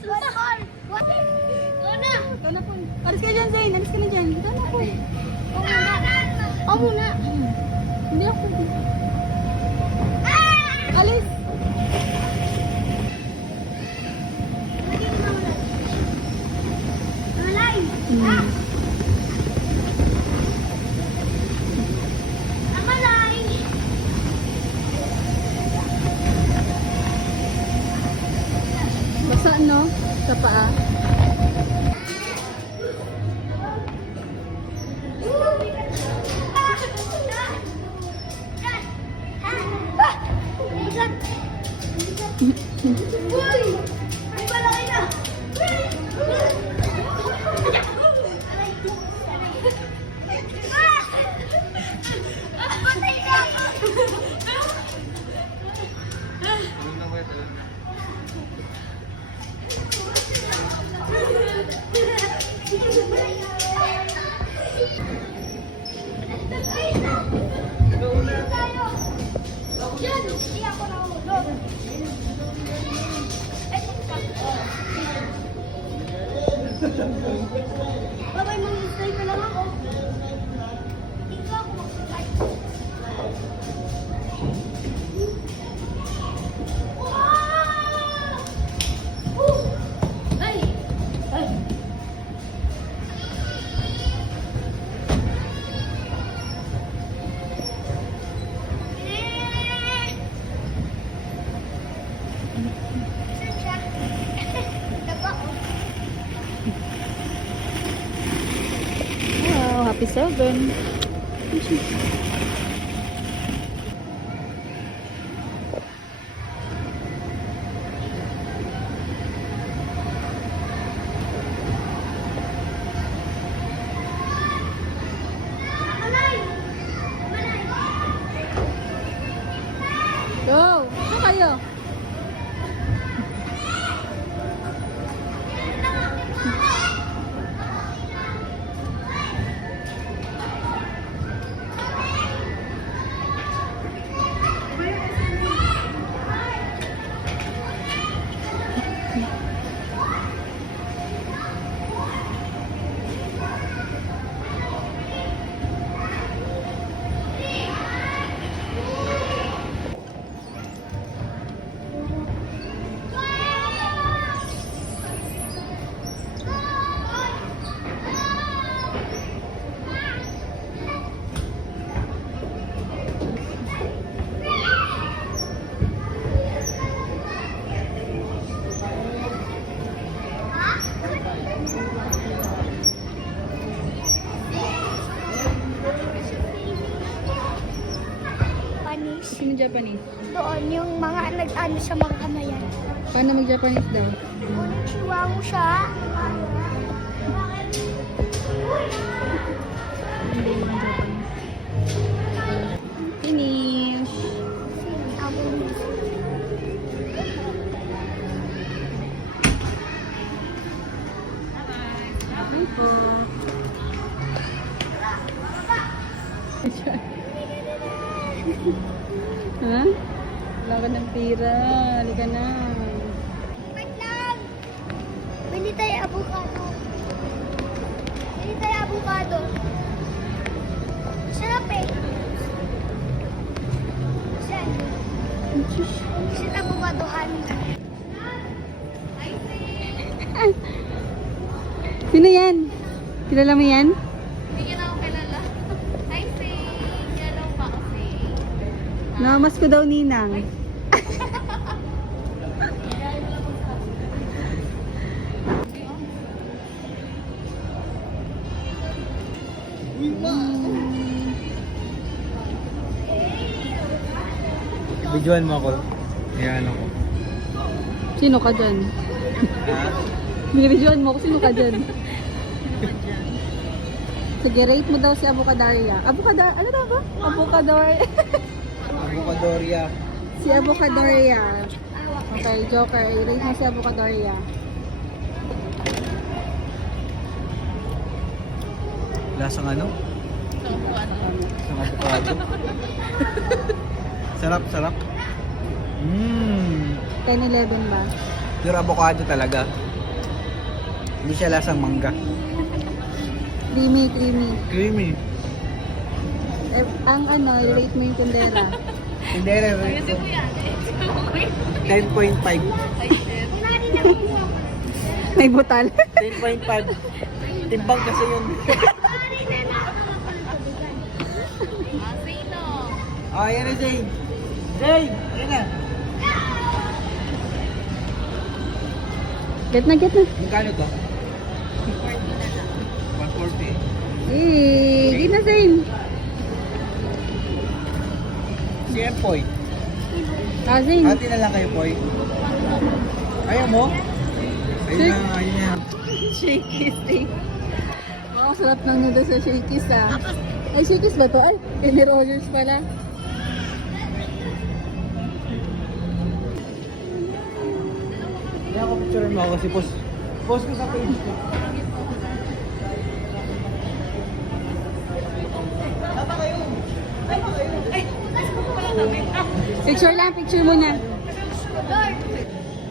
Ikaw na po. Alis ka dyan, Zayn. Alis ka na dyan. Ikaw na po. Ikaw muna. Hindi ako. Alis. Basa no? Sa paa. Babay, mag-stay ka lang ako. Dito ako mag-stay. Ay! Ay! Wow, happy 7. Go! Saan kayo? Sino Japanese? Doon, yung mga nag-ano sa mga kamayan. Paano mag-Japanese daw? Konnichiwa mo siya. Hindi naman Japanese. Finish! Hi po! Ha? Wala ka ng tira. Halika na. Wait lang! Bili tayo avocado. Bili tayo avocado. Sarap eh. Saan? Saan avocadohan? Sino yan? Kilala mo yan? Hindi niya na ako kilala. Hi, Faye. Hello pa ako, Faye. Namamas ko daw ninang. Videoan mo ako. Ayan ako. Sino ka dyan? Binibidyoan mo ako, sino ka dyan? Sige, rate mo daw si Avocadoria. Ano daw ba? Avocadoria. Avocadoria. Si Avocadoria. Okay, Joker. I-rate mo si Avocadoria. Lasang ano? Lasang avocado. Sarap, sarap. 10-11 ba? Pure avocado talaga. Hindi siya lasang mangga. Creamy, creamy. Creamy. Eh, ang ano, rate mo yung tindera. Tindera, Ayusin mo yan. 10.5. Ay, shit. May butal. 10.5. Timbang kasi yun. Ah, sino? Oh, yan na, Jane. Jane, yan na. Get na, get na. Magkano to? 40 na lang. 140. Eh, di na, Zane. Si Empoy. Ah, Zane. Hati na lang kayo, Poy. Ayaw mo? Ayun na, ayun na. Shakies, eh. Oh, sarap ng noodles sa Shakies, ah. Ay, Shakies ba to? Ay, Kenny Rogers pala. Hindi ako picture mo ako kasi post ko sa page ko. Picture lang, picture muna.